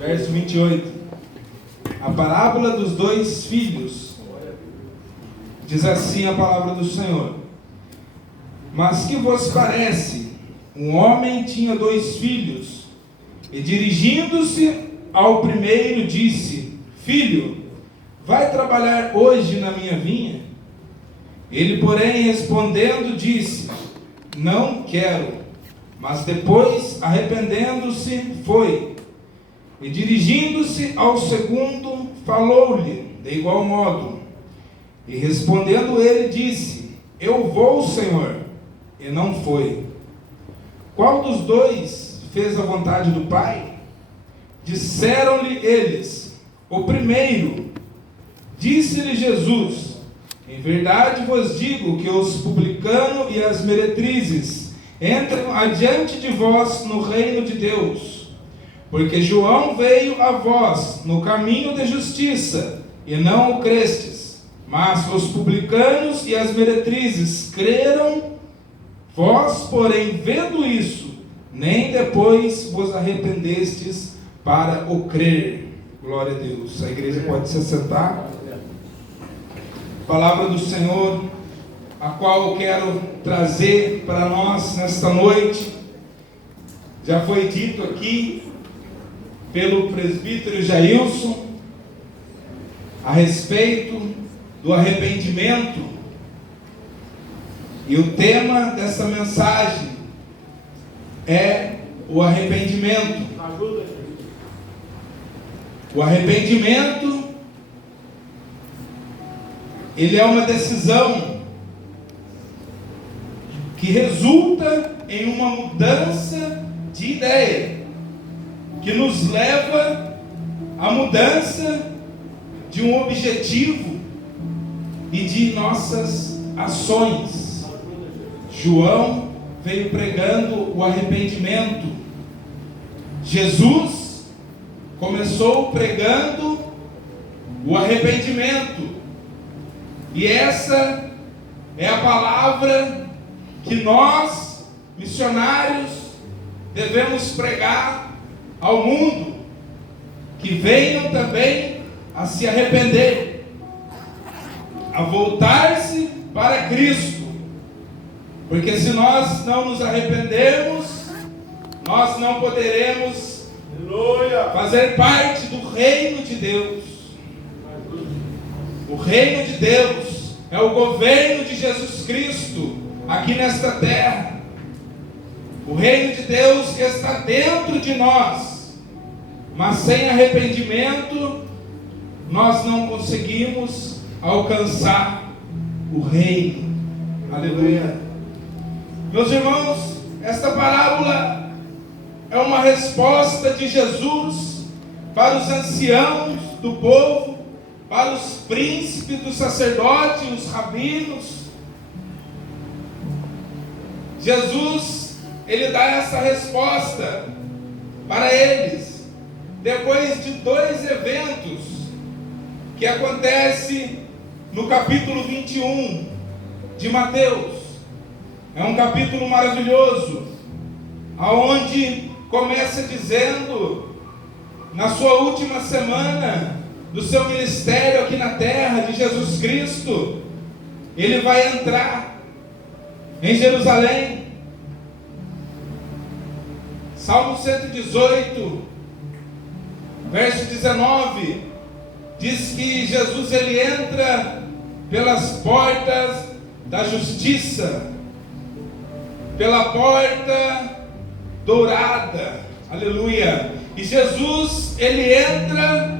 verso 28. A parábola dos dois filhos. Diz assim a palavra do Senhor: Mas que vos parece? Um homem tinha 2 filhos, e dirigindo-se ao primeiro disse: Filho, vai trabalhar hoje na minha vinha? Ele, porém, respondendo, disse: Não quero. Mas depois, arrependendo-se, foi. E dirigindo-se ao segundo, falou-lhe de igual modo. E respondendo ele, disse: Eu vou, Senhor. E não foi. Qual dos 2 fez a vontade do Pai? Disseram-lhe eles: O primeiro. Disse-lhe Jesus: Em verdade vos digo que os publicanos e as meretrizes entram adiante de vós no reino de Deus. Porque João veio a vós no caminho de justiça, e não o crestes. Mas os publicanos e as meretrizes creram. Vós, porém, vendo isso, nem depois vos arrependestes para o crer. Glória a Deus. A igreja pode se assentar. Palavra do Senhor, a qual eu quero trazer para nós nesta noite. Já foi dito aqui pelo presbítero Jailson a respeito do arrependimento, e o tema dessa mensagem é o arrependimento. O arrependimento, ele é uma decisão que resulta em uma mudança de ideia, que nos leva à mudança de um objetivo e de nossas ações. João veio pregando o arrependimento. Jesus começou pregando o arrependimento. E essa é a palavra que nós, missionários, devemos pregar ao mundo, que venham também a se arrepender, a voltar-se para Cristo, porque se nós não nos arrependermos, nós não poderemos fazer parte do reino de Deus. O reino de Deus é o governo de Jesus Cristo aqui nesta terra. O reino de Deus está dentro de nós, mas sem arrependimento nós não conseguimos alcançar o reino. Aleluia. Meus irmãos, esta parábola é uma resposta de Jesus para os anciãos do povo, para os príncipes dos sacerdotes, os rabinos. Jesus, ele dá essa resposta para eles, depois de 2 eventos que acontecem no capítulo 21 de Mateus. É um capítulo maravilhoso, aonde começa dizendo, na sua última semana do seu ministério aqui na terra, de Jesus Cristo, ele vai entrar em Jerusalém. Salmo 118, verso 19, diz que Jesus, ele entra pelas portas da justiça, pela porta dourada. Aleluia. E Jesus, ele entra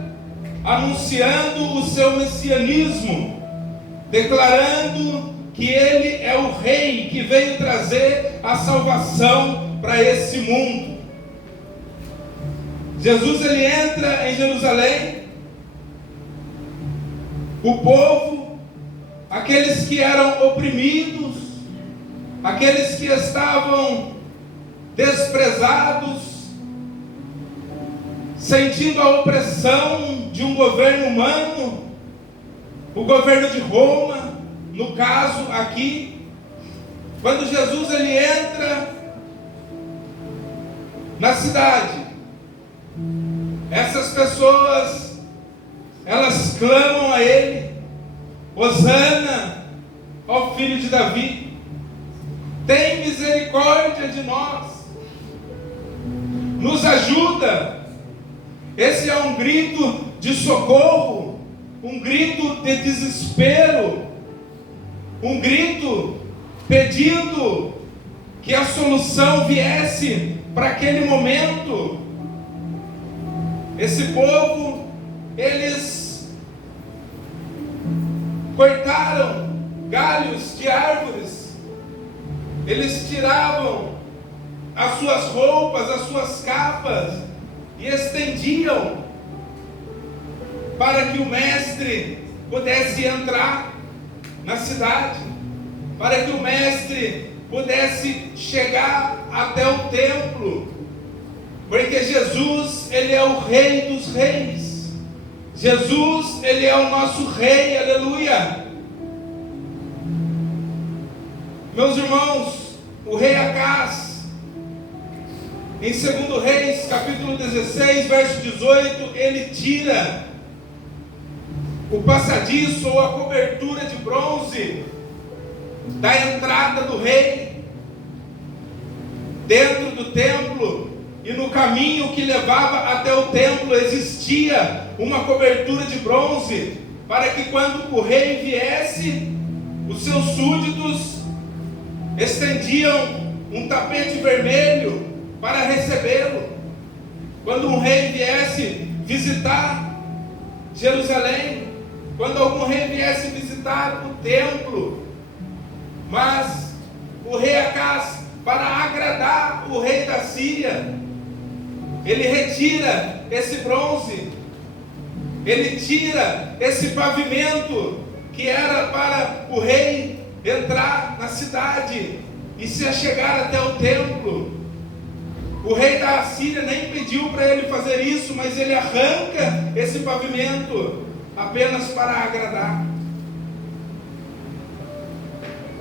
anunciando o seu messianismo, declarando que ele é o rei que veio trazer a salvação para esse mundo. Jesus, ele entra em Jerusalém. O povo, aqueles que eram oprimidos, aqueles que estavam desprezados, sentindo a opressão de um governo humano, o governo de Roma, no caso aqui, quando Jesus, ele entra na cidade, Essas pessoas, elas clamam a Ele: Hosana ao Filho de Davi, tem misericórdia de nós, nos ajuda. Esse é um grito de socorro, um grito de desespero, um grito pedindo que a solução viesse para aquele momento. Esse povo, eles cortaram galhos de árvores, eles tiravam as suas roupas, as suas capas e estendiam para que o mestre pudesse entrar na cidade, para que o mestre pudesse chegar até o templo, porque Jesus, Ele é o Rei dos Reis. Jesus, Ele é o nosso Rei, aleluia. Meus irmãos, o rei Acaz, em 2 Reis, capítulo 16, verso 18, ele tira o passadiço ou a cobertura de bronze da entrada do rei dentro do templo, e no caminho que levava até o templo existia uma cobertura de bronze, para que quando o rei viesse, os seus súditos estendiam um tapete vermelho para recebê-lo. Quando um rei viesse visitar Jerusalém, quando algum rei viesse visitar o templo, mas o rei Acaz, para agradar o rei da Síria, ele retira esse bronze, ele tira esse pavimento que era para o rei entrar na cidade e se achegar até o templo. O rei da Síria nem pediu para ele fazer isso, mas ele arranca esse pavimento apenas para agradar.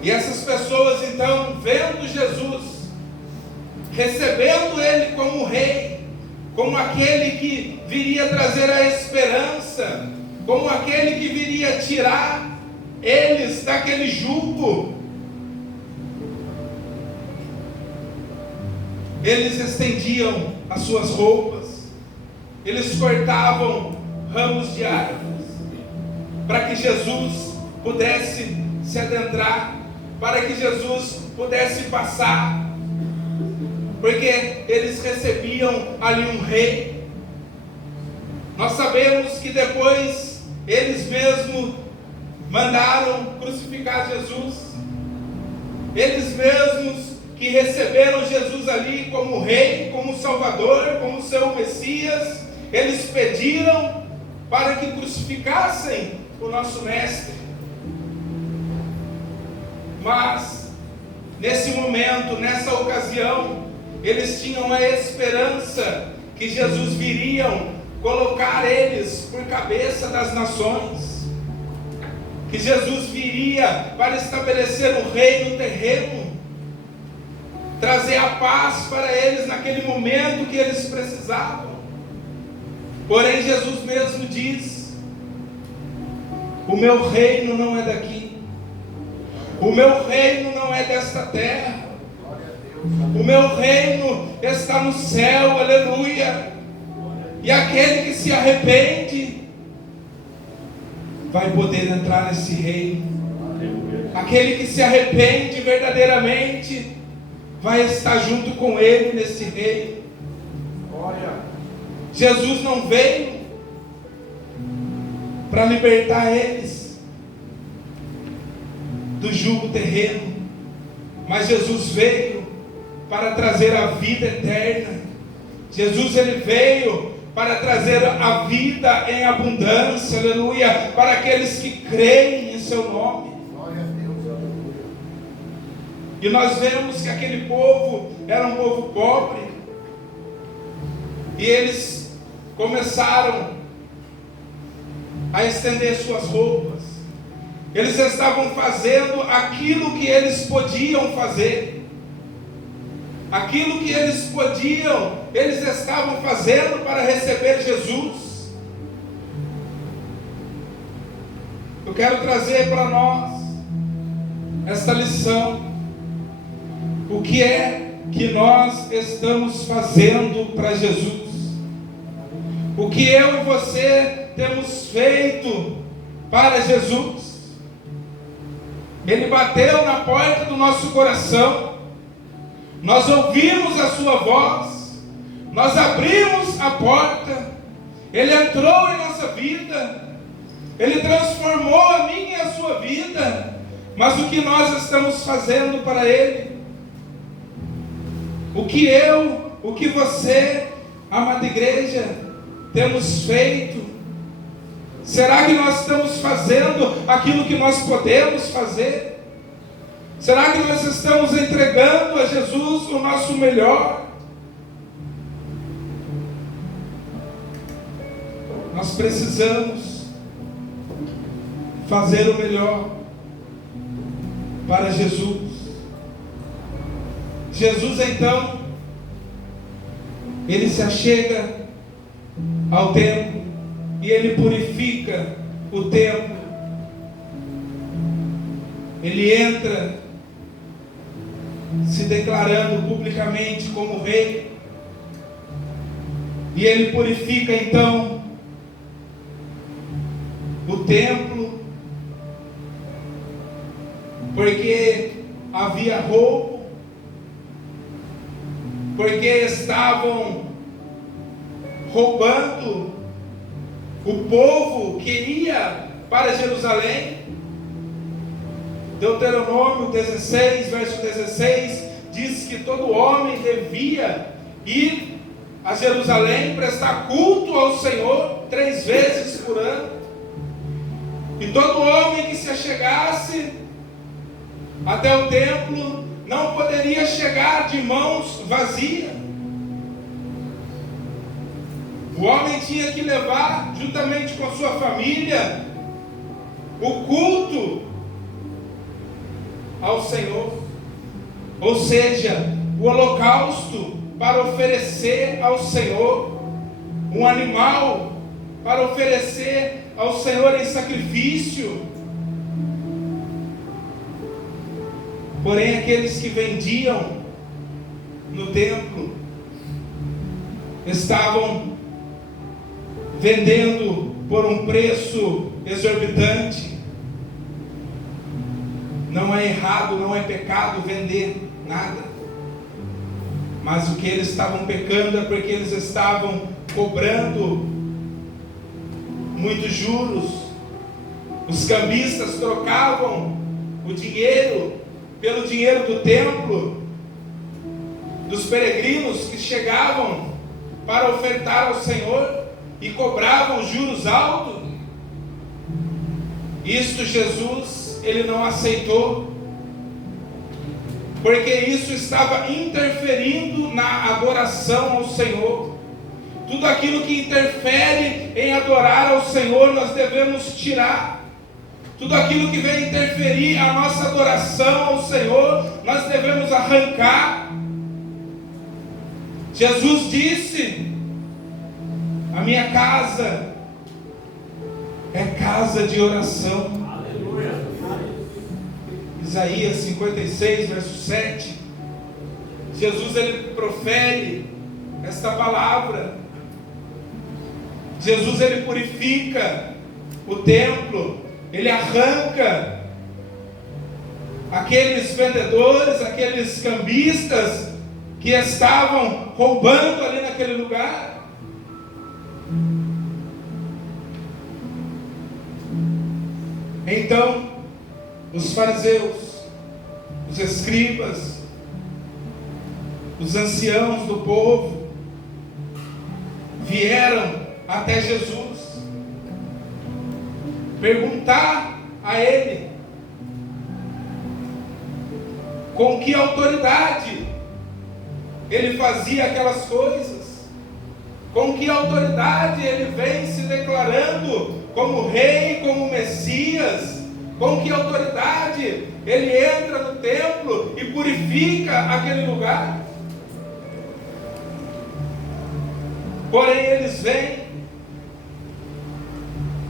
E essas pessoas então, vendo Jesus, recebendo ele como rei, como aquele que viria trazer a esperança, como aquele que viria tirar eles daquele jugo, eles estendiam as suas roupas, eles cortavam ramos de árvores, para que Jesus pudesse se adentrar, para que Jesus pudesse passar, porque eles recebiam ali um rei. Nós sabemos que depois eles mesmos mandaram crucificar Jesus, eles mesmos que receberam Jesus ali como rei, como salvador, como seu Messias, eles pediram para que crucificassem o nosso mestre. Mas nesse momento, nessa ocasião, eles tinham a esperança que Jesus viria colocar eles por cabeça das nações, que Jesus viria para estabelecer um reino terreno, trazer a paz para eles naquele momento que eles precisavam. Porém, Jesus mesmo diz: o meu reino não é daqui, o meu reino não é desta terra, o meu reino está no céu, aleluia. E aquele que se arrepende vai poder entrar nesse reino. Aquele que se arrepende verdadeiramente vai estar junto com ele nesse reino. Jesus não veio para libertar eles do jugo terreno, mas Jesus veio para trazer a vida eterna. Jesus, ele veio para trazer a vida em abundância, aleluia, para aqueles que creem em seu nome. E nós vemos que aquele povo era um povo pobre, e eles começaram a estender suas roupas. Eles estavam fazendo aquilo que eles podiam fazer. aquilo que eles podiam, eles estavam fazendo para receber Jesus. Eu quero trazer para nós esta lição. O que é que nós estamos fazendo para Jesus? O que eu e você temos feito para Jesus? Ele bateu na porta do nosso coração, nós ouvimos a sua voz, nós abrimos a porta, Ele entrou em nossa vida, Ele transformou a minha e a sua vida, mas o que nós estamos fazendo para Ele? O que eu, o que você, amada igreja, temos feito? Será que nós estamos fazendo aquilo que nós podemos fazer? Será que nós estamos entregando a Jesus o nosso melhor? Nós precisamos fazer o melhor para Jesus. Jesus então, Ele se achega ao templo e Ele purifica o templo. Ele entra se declarando publicamente como rei, e Ele purifica então o templo, porque havia roubo, porque estavam roubando o povo que ia para Jerusalém. Deuteronômio 16, verso 16, diz que todo homem devia ir a Jerusalém prestar culto ao Senhor 3 vezes por ano. E todo homem que se achegasse até o templo não poderia chegar de mãos vazias. O homem tinha que levar, juntamente com a sua família, o culto ao Senhor, ou seja, o holocausto para oferecer ao Senhor, um animal para oferecer ao Senhor em sacrifício. Porém, aqueles que vendiam no templo estavam vendendo por um preço exorbitante. Não é errado, não é pecado vender nada, mas o que eles estavam pecando é porque eles estavam cobrando muitos juros. Os cambistas trocavam o dinheiro pelo dinheiro do templo, dos peregrinos que chegavam para ofertar ao Senhor, e cobravam juros altos. Isto Jesus, Ele não aceitou, porque isso estava interferindo na adoração ao Senhor. Tudo aquilo que interfere em adorar ao Senhor, nós devemos tirar. Tudo aquilo que vem interferir a nossa adoração ao Senhor, nós devemos arrancar. Jesus disse: a minha casa é casa de oração. Aleluia. Isaías 56, verso 7. Jesus, Ele profere esta palavra. Jesus, Ele purifica o templo. Ele arranca aqueles vendedores, aqueles cambistas que estavam roubando ali naquele lugar. Então, os fariseus, os escribas, os anciãos do povo vieram até Jesus perguntar a Ele com que autoridade Ele fazia aquelas coisas, com que autoridade Ele vem se declarando como rei, como Messias, com que autoridade Ele entra no templo e purifica aquele lugar. Porém eles vêm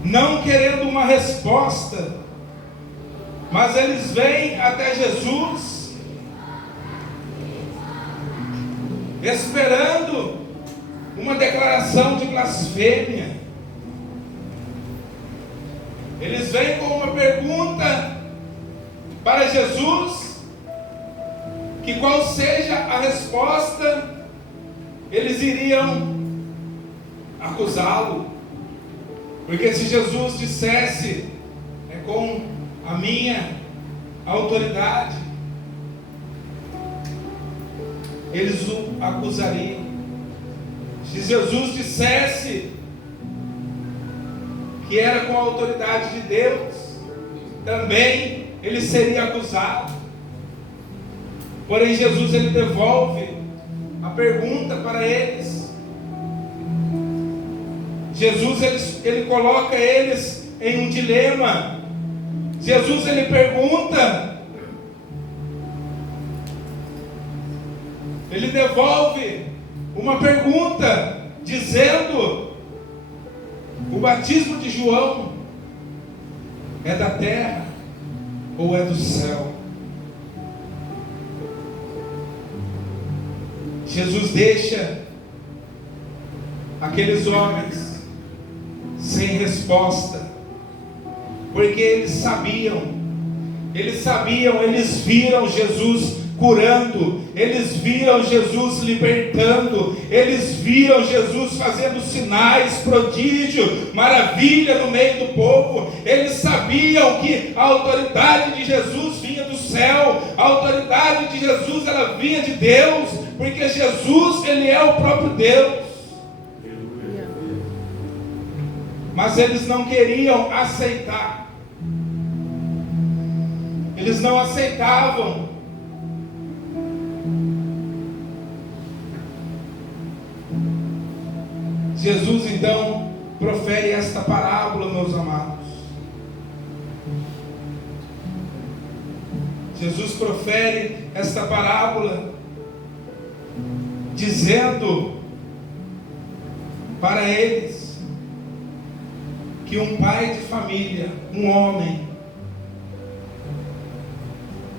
não querendo uma resposta, mas eles vêm até Jesus esperando uma declaração de blasfêmia. Eles vêm com uma pergunta para Jesus, que qual seja a resposta, eles iriam acusá-lo. Porque se Jesus dissesse, é com a minha autoridade, eles o acusariam. Se Jesus dissesse que era com a autoridade de Deus, também ele seria acusado. Porém Jesus, ele devolve a pergunta para eles. Jesus, ele coloca eles em um dilema. Jesus, ele pergunta, ele devolve uma pergunta, dizendo: o batismo de João é da terra ou é do céu? Jesus deixa aqueles homens sem resposta, porque eles viram Jesus curando, eles viram Jesus libertando, eles viram Jesus fazendo sinais, prodígio, maravilha no meio do povo. Eles sabiam que a autoridade de Jesus vinha do céu, a autoridade de Jesus, ela vinha de Deus, porque Jesus, ele é o próprio Deus. Mas eles não queriam aceitar, eles não aceitavam. Jesus então profere esta parábola, meus amados. Jesus profere esta parábola dizendo para eles que um pai de família, um homem,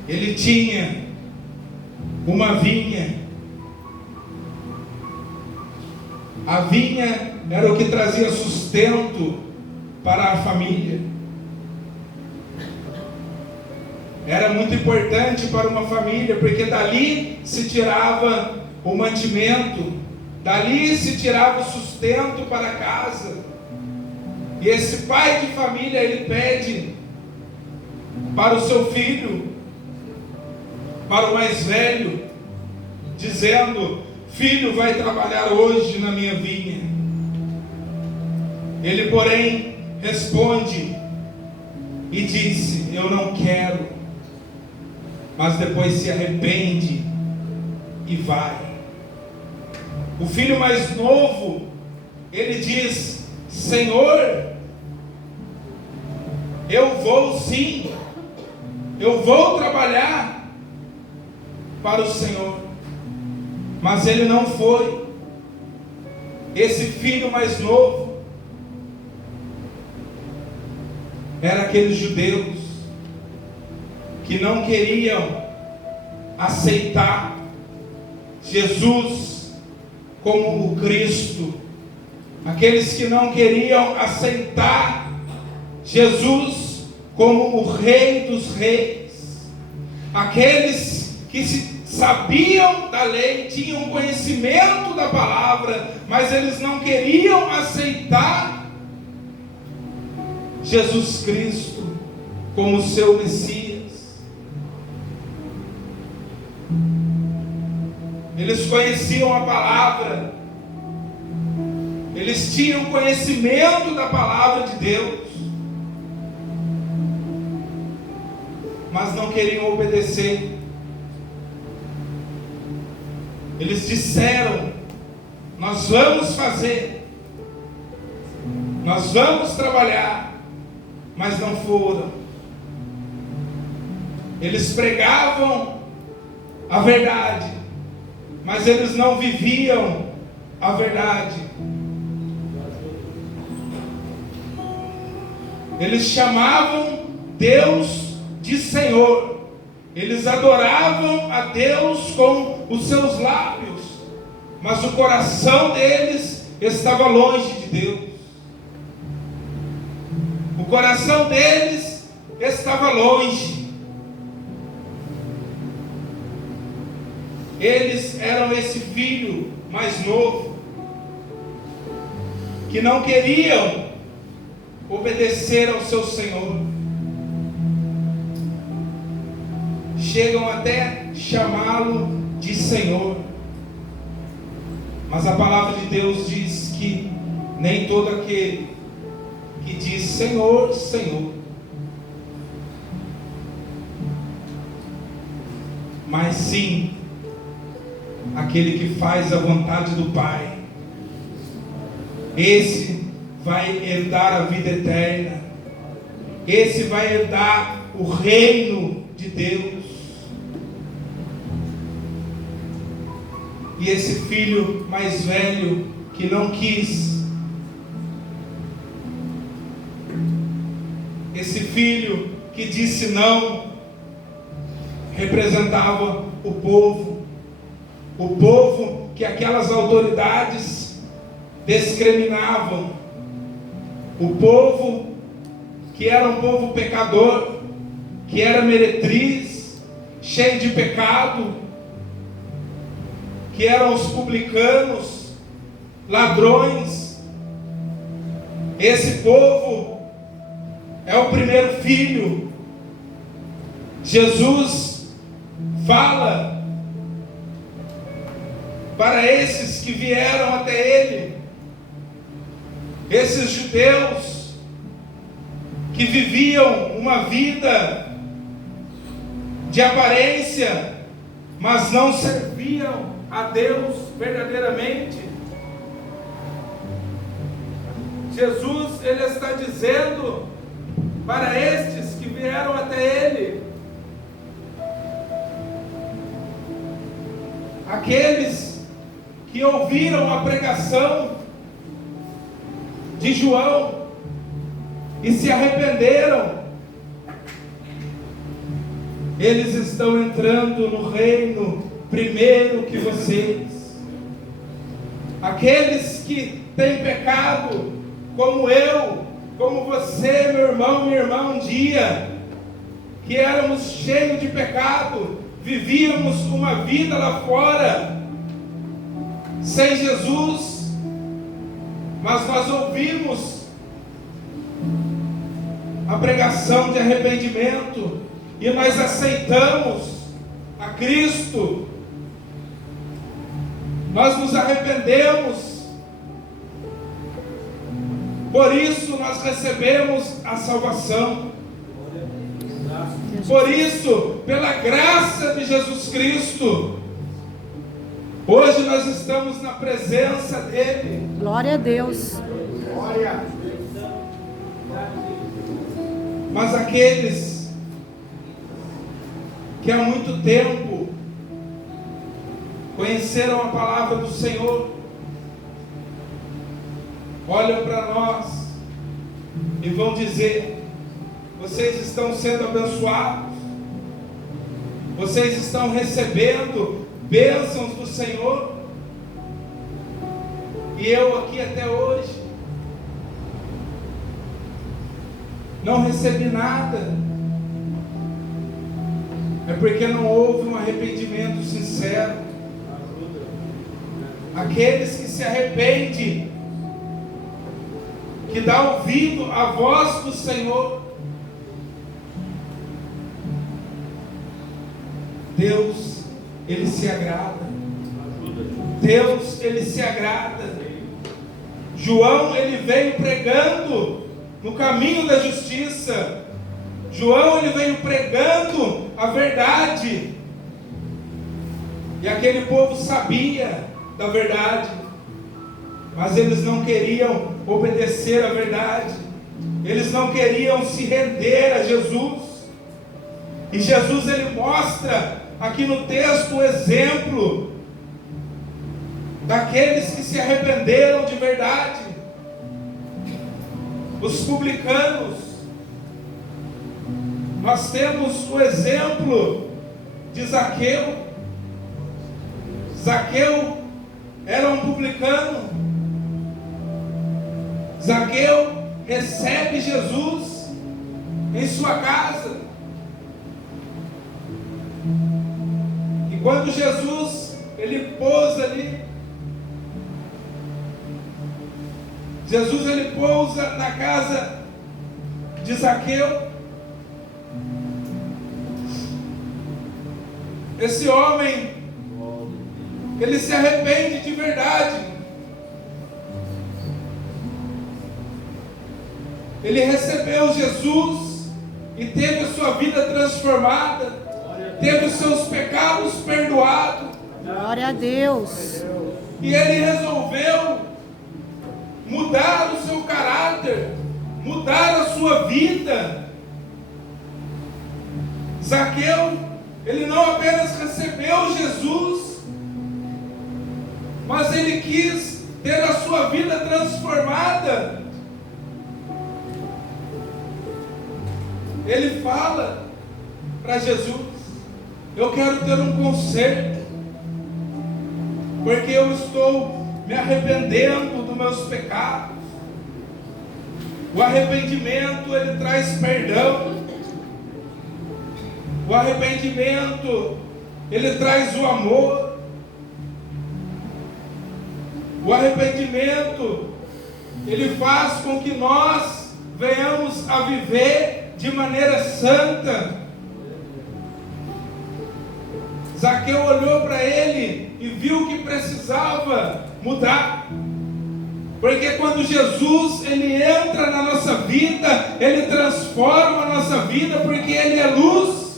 ele tinha uma vinha. A vinha era o que trazia sustento para a família. Era muito importante para uma família, porque dali se tirava o mantimento, dali se tirava o sustento para a casa. E esse pai de família, ele pede para o seu filho, para o mais velho, dizendo: filho, vai trabalhar hoje na minha vinha. Ele, porém, responde e disse: eu não quero. Mas depois se arrepende e vai. O filho mais novo, ele diz: Senhor, eu vou sim, eu vou trabalhar para o Senhor. Mas ele não foi. Esse filho mais novo era aqueles judeus que não queriam aceitar Jesus como o Cristo, aqueles que não queriam aceitar Jesus como o Rei dos Reis, aqueles que sabiam da lei, tinham conhecimento da palavra, mas eles não queriam aceitar Jesus Cristo como seu Messias. Eles conheciam a palavra, eles tinham conhecimento da palavra de Deus, mas não queriam obedecer. Eles disseram: nós vamos fazer, nós vamos trabalhar, mas não foram. Eles pregavam a verdade, mas eles não viviam a verdade. Eles chamavam Deus de Senhor. Eles adoravam a Deus com os seus lábios, mas o coração deles estava longe de Deus. O coração deles estava longe. Eles eram esse filho mais novo, que não queriam obedecer ao seu Senhor. Chegam até chamá-lo de Senhor. Mas a palavra de Deus diz que nem todo aquele que diz Senhor, Senhor, mas sim aquele que faz a vontade do Pai, esse vai herdar a vida eterna, esse vai herdar o reino de Deus. E esse filho mais velho que não quis, esse filho que disse não, representava o povo que aquelas autoridades discriminavam, o povo que era um povo pecador, que era meretriz, cheio de pecado, que eram os publicanos, ladrões. Esse povo é o primeiro filho. Jesus fala para esses que vieram até Ele, esses judeus que viviam uma vida de aparência, mas não serviam a Deus verdadeiramente. Jesus, Ele está dizendo para estes que vieram até Ele, aqueles que ouviram a pregação de João e se arrependeram, eles estão entrando no reino primeiro que vocês. Aqueles que têm pecado, como eu, como você, meu irmão, minha irmã, um dia, que éramos cheios de pecado, vivíamos uma vida lá fora, sem Jesus, mas nós ouvimos a pregação de arrependimento, e nós aceitamos a Cristo, nós nos arrependemos, por isso nós recebemos a salvação, por isso, pela graça de Jesus Cristo, hoje nós estamos na presença dEle. Glória a Deus. Glória. Mas aqueles que há muito tempo conheceram a palavra do Senhor, olham para nós e vão dizer: vocês estão sendo abençoados, vocês estão recebendo bênçãos do Senhor, e eu aqui até hoje não recebi nada. É porque não houve um arrependimento sincero. Aqueles que se arrependem, que dá ouvido à voz do Senhor, Deus, Ele se agrada. Deus, Ele se agrada. João, ele veio pregando no caminho da justiça. João, ele veio pregando a verdade. E aquele povo sabia da verdade, mas eles não queriam obedecer à verdade. Eles não queriam se render a Jesus. E Jesus, ele mostra aqui no texto o exemplo daqueles que se arrependeram de verdade. Os publicanos, Nós temos o exemplo de Zaqueu. Zaqueu era um publicano. Zaqueu recebe Jesus em sua casa. E quando Jesus ele pousa ali, Jesus ele pousa na casa de Zaqueu. Esse homem, ele se arrepende de verdade. Ele recebeu Jesus e teve a sua vida transformada, teve os seus pecados perdoados. Glória a Deus. E ele resolveu mudar o seu caráter, mudar a sua vida. Zaqueu, ele não apenas recebeu Jesus, mas ele quis ter a sua vida transformada. Ele fala para Jesus: eu quero ter um conserto, porque eu estou me arrependendo dos meus pecados. O arrependimento, ele traz perdão. O arrependimento, ele traz o amor. O arrependimento, ele faz com que nós venhamos a viver de maneira santa. Zaqueu olhou para ele e viu que precisava mudar. Porque quando Jesus ele entra na nossa vida, ele transforma a nossa vida, porque ele é luz.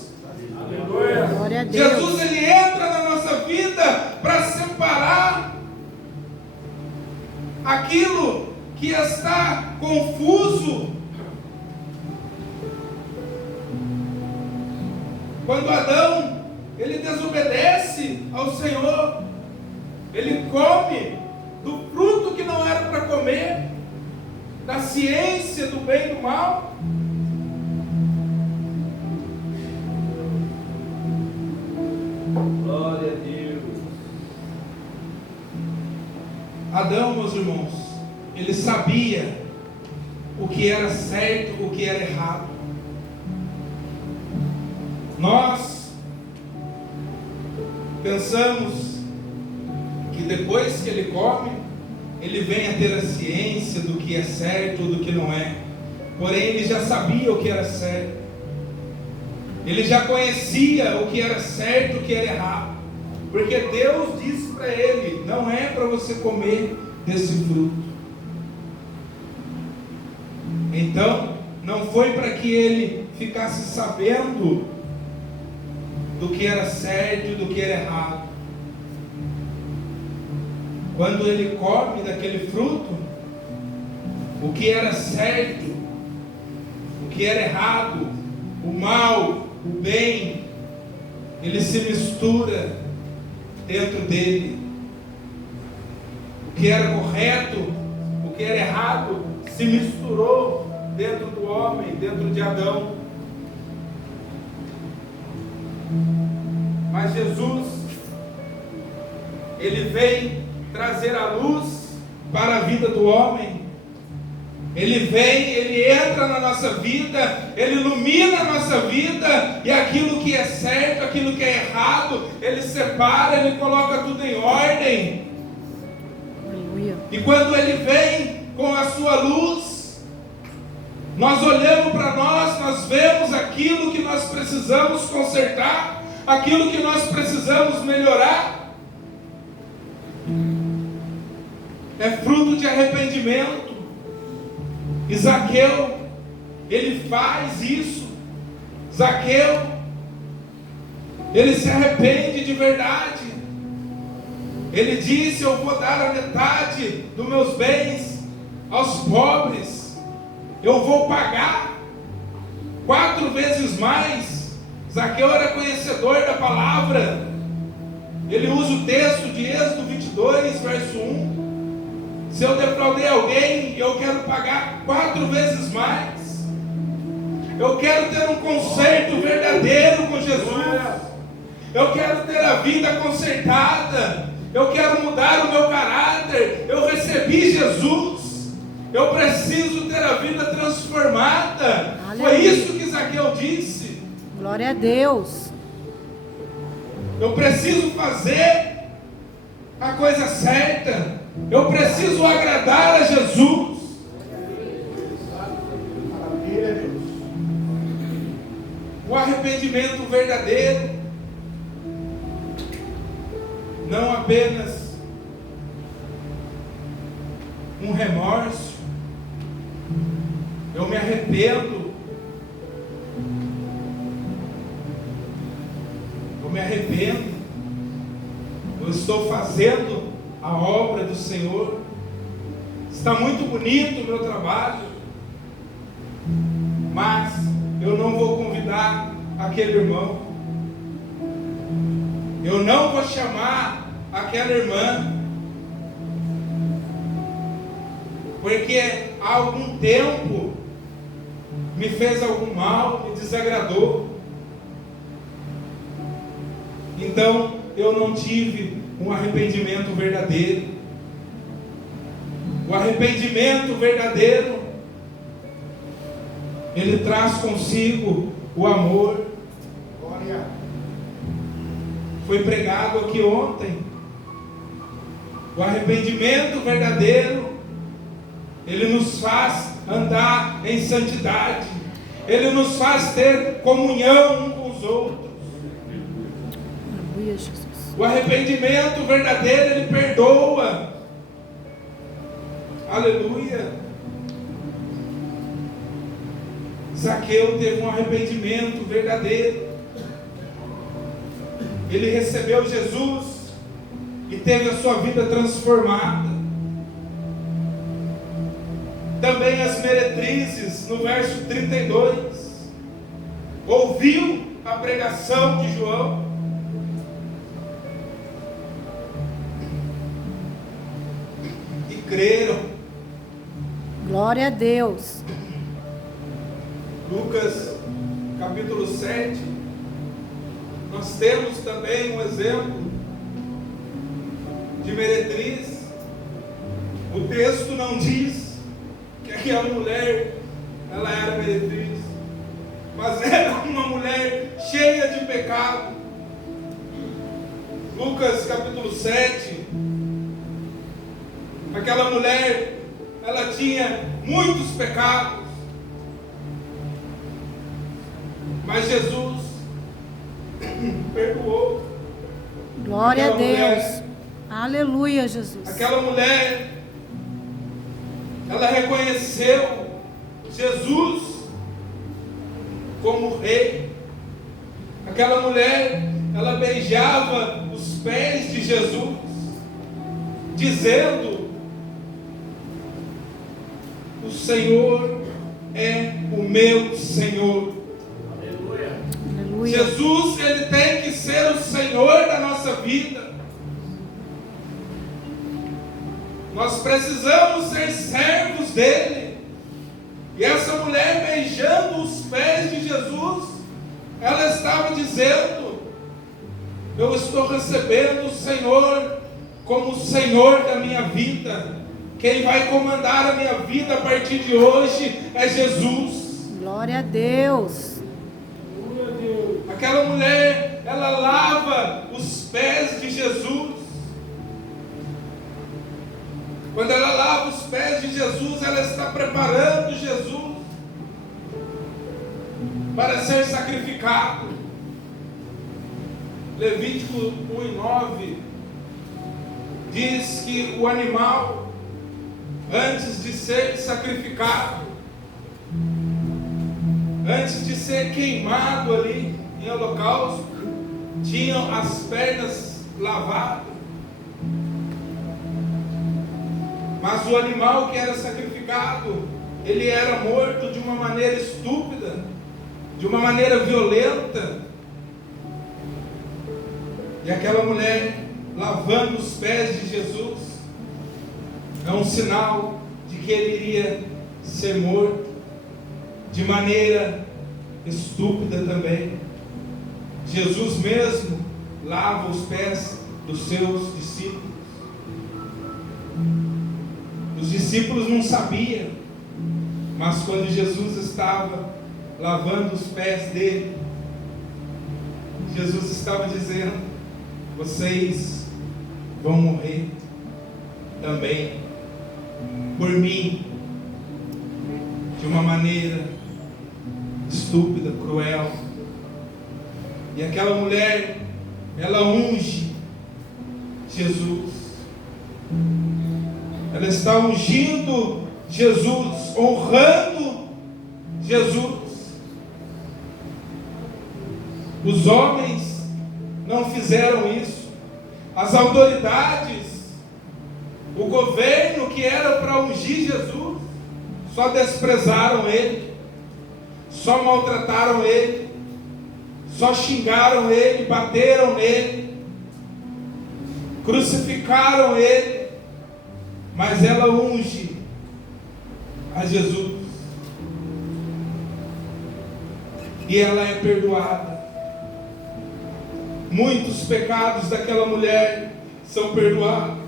Glória a Deus. Jesus ele entra na nossa vida para separar aquilo que está confuso. Quando Adão ele desobedece ao Senhor, ele come do fruto que não era para comer, da ciência do bem e do mal. Glória a Deus. Adão, meus irmãos, ele sabia o que era certo, o que era errado. Nós pensamos que depois que ele come, ele vem a ter a ciência do que é certo, do que não é. Porém, ele já sabia o que era certo. Ele já conhecia o que era certo, o que era errado. Porque Deus disse para ele: não é para você comer desse fruto. Então, não foi para que ele ficasse sabendo do que era certo e do que era errado. Quando ele come daquele fruto, o que era certo, o que era errado, o mal, o bem, ele se mistura dentro dele. O que era correto, o que era errado, se misturou dentro do homem, dentro de Adão. Mas Jesus, ele vem trazer a luz para a vida do homem. Ele vem, ele entra na nossa vida, ele ilumina a nossa vida, e aquilo que é certo, aquilo que é errado, ele separa, ele coloca tudo em ordem. Aleluia. E quando ele vem com a sua luz, nós olhamos para nós vemos aquilo que nós precisamos consertar, aquilo que nós precisamos melhorar. É fruto de arrependimento. E Zaqueu, ele faz isso. Zaqueu, ele se arrepende de verdade. Ele disse: eu vou dar a metade dos meus bens aos pobres. Eu vou pagar 4 vezes mais. Zaqueu era conhecedor da palavra. Ele usa o texto de Êxodo 22, verso 1. Se eu defraudei alguém, eu quero pagar 4 vezes mais. Eu quero ter um conserto verdadeiro com Jesus. Eu quero ter a vida consertada. Eu quero mudar o meu caráter. Eu recebi Jesus. Eu preciso ter a vida transformada. Aleluia. Foi isso que Zaqueu disse. Glória a Deus. Eu preciso fazer a coisa certa. Eu preciso agradar a Jesus. O arrependimento verdadeiro, não apenas um remorso. Eu me arrependo. Eu me arrependo. Eu estou fazendo a obra do Senhor. Está muito bonito o meu trabalho, mas eu não vou convidar aquele irmão. Eu não vou chamar aquela irmã, porque há algum tempo me fez algum mal, me desagradou. Então eu não tive um arrependimento verdadeiro. O arrependimento verdadeiro, ele traz consigo o amor. Foi pregado aqui ontem. O arrependimento verdadeiro, ele nos faz andar em santidade. Ele nos faz ter comunhão uns com os outros. Aleluia, Jesus. O arrependimento verdadeiro, ele perdoa. Aleluia. Zaqueu teve um arrependimento verdadeiro. Ele recebeu Jesus e teve a sua vida transformada. Também as meretrizes, no verso 32, ouviu a pregação de João e creram. Glória a Deus. Lucas capítulo 7, nós temos também um exemplo de meretriz. O texto não diz que aquela mulher, ela era meretriz, mas era uma mulher cheia de pecado. Lucas capítulo 7, aquela mulher, ela tinha muitos pecados, mas Jesus perdoou. Glória a Aquela Deus. mulher, Aleluia, Jesus. aquela mulher, ela reconheceu Jesus como rei. Aquela mulher, ela beijava os pés de Jesus, dizendo: o Senhor é o meu Senhor. Aleluia. Jesus, ele tem que ser o Senhor da nossa vida. Nós precisamos ser servos dele. E essa mulher, beijando os pés de Jesus, ela estava dizendo: eu estou recebendo o Senhor como o Senhor da minha vida. Quem vai comandar a minha vida a partir de hoje é Jesus. Glória a Deus. Aquela mulher, ela lava os pés de Jesus. Quando ela lava os pés de Jesus, ela está preparando Jesus para ser sacrificado. Levítico 1:9 diz que o animal, antes de ser sacrificado, antes de ser queimado ali em holocausto, tinham as pernas lavadas. Mas o animal que era sacrificado, ele era morto de uma maneira estúpida, de uma maneira violenta. E aquela mulher lavando os pés de Jesus é um sinal de que ele iria ser morto, de maneira estúpida também. Jesus mesmo lava os pés dos seus discípulos. Os discípulos não sabiam, mas quando Jesus estava lavando os pés dele, Jesus estava dizendo: vocês vão morrer também por mim, de uma maneira estúpida, cruel. E aquela mulher, ela unge Jesus. Ela está ungindo Jesus, honrando Jesus. Os homens não fizeram isso. As autoridades, o governo que era para ungir Jesus, só desprezaram ele, só maltrataram ele, só xingaram ele, bateram nele, crucificaram ele. Mas ela unge a Jesus e ela é perdoada. Muitos pecados daquela mulher são perdoados,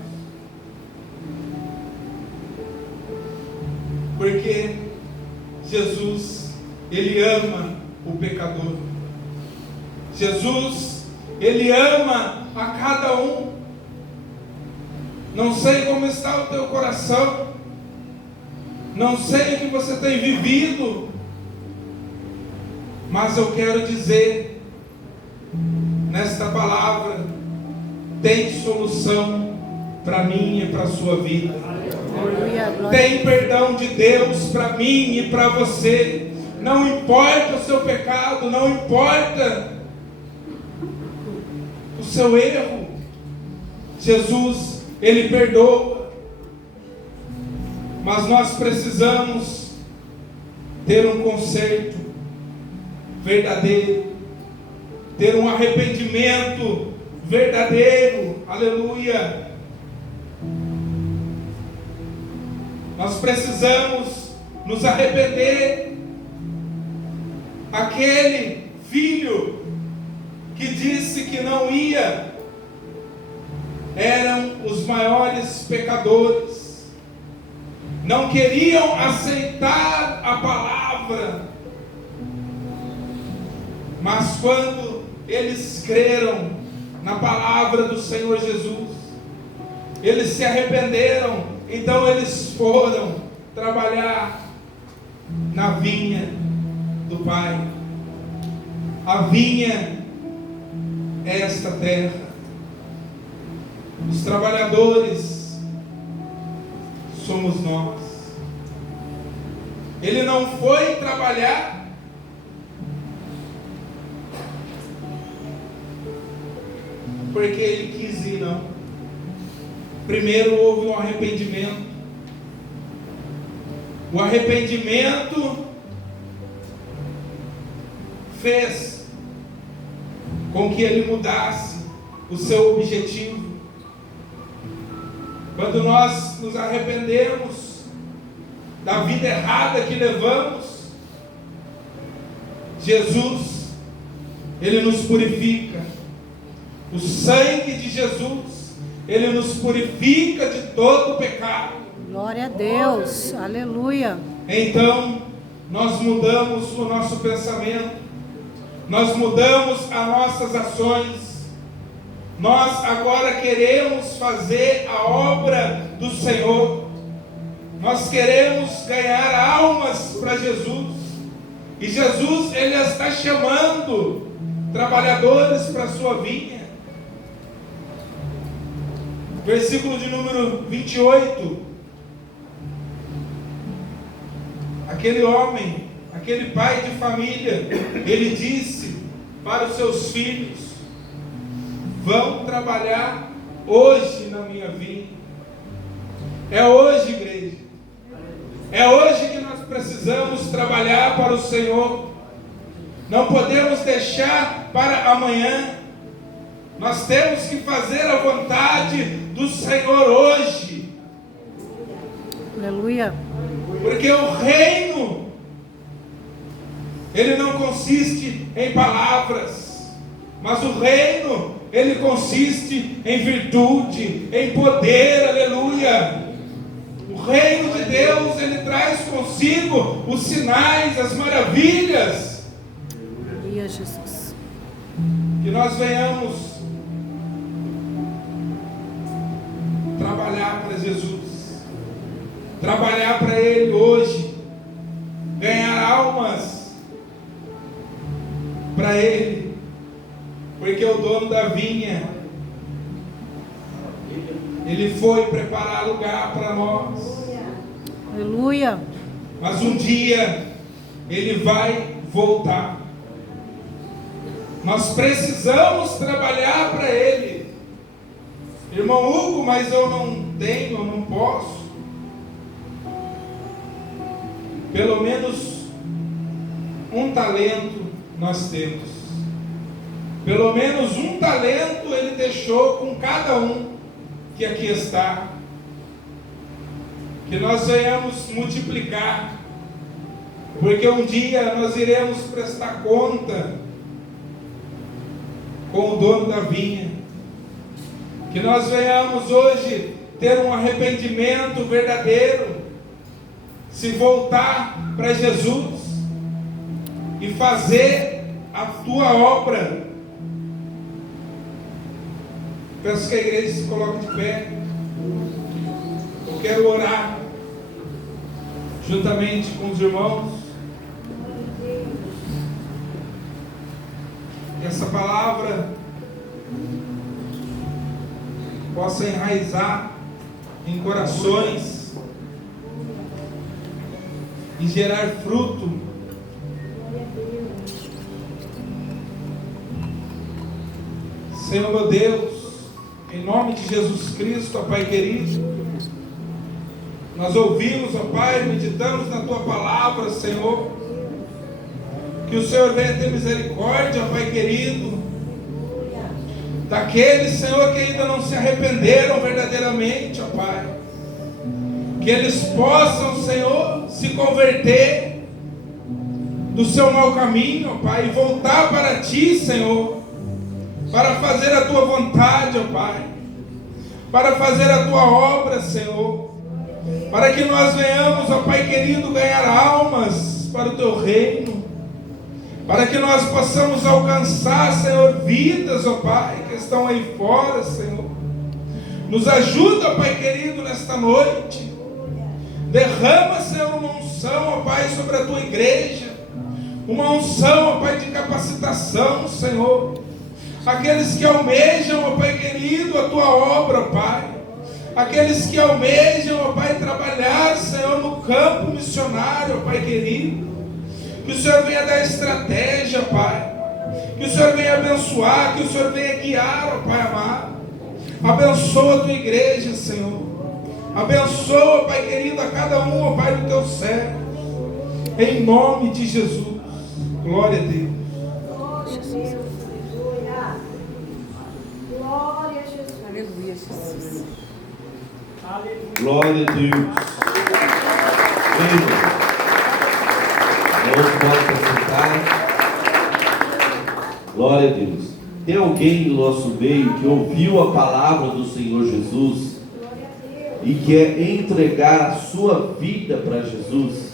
porque Jesus, Ele ama o pecador. Jesus, Ele ama a cada um. Não sei como está o teu coração, não sei o que você tem vivido, mas eu quero dizer, nesta palavra, tem solução para mim e para a sua vida. Tem perdão de Deus para mim e para você. Não importa o seu pecado, não importa o seu erro, Jesus, Ele perdoa. Mas nós precisamos ter um conserto verdadeiro, ter um arrependimento verdadeiro. Aleluia. Nós precisamos nos arrepender. Aquele filho que disse que não ia, eram os maiores pecadores, não queriam aceitar a palavra, mas quando eles creram na palavra do Senhor Jesus, eles se arrependeram, então eles foram trabalhar na vinha do Pai. A vinha é esta terra. Os trabalhadores somos nós. Ele não foi trabalhar porque ele quis ir, não. Primeiro houve um arrependimento. O arrependimento fez com que ele mudasse o seu objetivo. Quando nós nos arrependemos da vida errada que levamos, Jesus, Ele nos purifica. O sangue de Jesus, Ele nos purifica de todo pecado. Glória a Deus, aleluia. Então, nós mudamos o nosso pensamento, nós mudamos as nossas ações. Nós agora queremos fazer a obra do Senhor. Nós queremos ganhar almas para Jesus. E Jesus, Ele está chamando trabalhadores para a sua vinha. Versículo de número 28. Aquele homem, aquele pai de família, ele disse para os seus filhos: vão trabalhar hoje na minha vinha. É hoje, igreja. É hoje que nós precisamos trabalhar para o Senhor. Não podemos deixar para amanhã. Nós temos que fazer a vontade do Senhor hoje. Aleluia. Porque o reino ele não consiste em palavras, mas o reino, ele consiste em virtude, em poder, aleluia. O reino de Deus, ele traz consigo os sinais, as maravilhas. Aleluia, Jesus. Que nós venhamos trabalhar para Jesus, trabalhar para Ele hoje, ganhar almas para Ele, porque o dono da vinha, Ele foi preparar lugar para nós. Aleluia. Mas um dia Ele vai voltar. Nós precisamos trabalhar para Ele. Irmão Hugo, mas eu não tenho, eu não posso. Pelo menos um talento nós temos. Pelo menos um talento Ele deixou com cada um que aqui está. Que nós venhamos multiplicar, porque um dia nós iremos prestar conta com o dono da vinha. Que nós venhamos hoje ter um arrependimento verdadeiro, se voltar para Jesus e fazer a tua obra. Peço que a igreja se coloque de pé. Eu quero orar juntamente com os irmãos. Que essa palavra possa enraizar em corações e gerar fruto. Senhor meu Deus, em nome de Jesus Cristo, ó Pai querido, nós ouvimos, ó Pai, meditamos na Tua palavra, Senhor. Que o Senhor venha ter misericórdia, ó Pai querido, daqueles, Senhor, que ainda não se arrependeram verdadeiramente, ó Pai. Que eles possam, Senhor, se converter do seu mau caminho, ó Pai, e voltar para Ti, Senhor, para fazer a Tua vontade, ó Pai, para fazer a Tua obra, Senhor, para que nós venhamos, ó Pai querido, ganhar almas para o Teu reino, para que nós possamos alcançar, Senhor, vidas, ó Pai, que estão aí fora, Senhor. Nos ajuda, ó Pai querido, nesta noite. Derrama, Senhor, uma unção, ó Pai, sobre a Tua igreja, uma unção, ó Pai, de capacitação, Senhor. Aqueles que almejam, ó Pai querido, a Tua obra, ó Pai. Aqueles que almejam, ó Pai, trabalhar, Senhor, no campo missionário, ó Pai querido. Que o Senhor venha dar estratégia, Pai. Que o Senhor venha abençoar, que o Senhor venha guiar, ó Pai amado. Abençoa a Tua igreja, Senhor. Abençoa, Pai querido, a cada um, ó Pai, do Teu servo. Em nome de Jesus. Glória a Deus. Glória a Deus. Aleluia. Glória a Jesus. Aleluia, Jesus. Glória a Deus. Deus pode sentar. Glória a Deus. Tem alguém no nosso meio que ouviu a palavra do Senhor Jesus e quer entregar a sua vida para Jesus?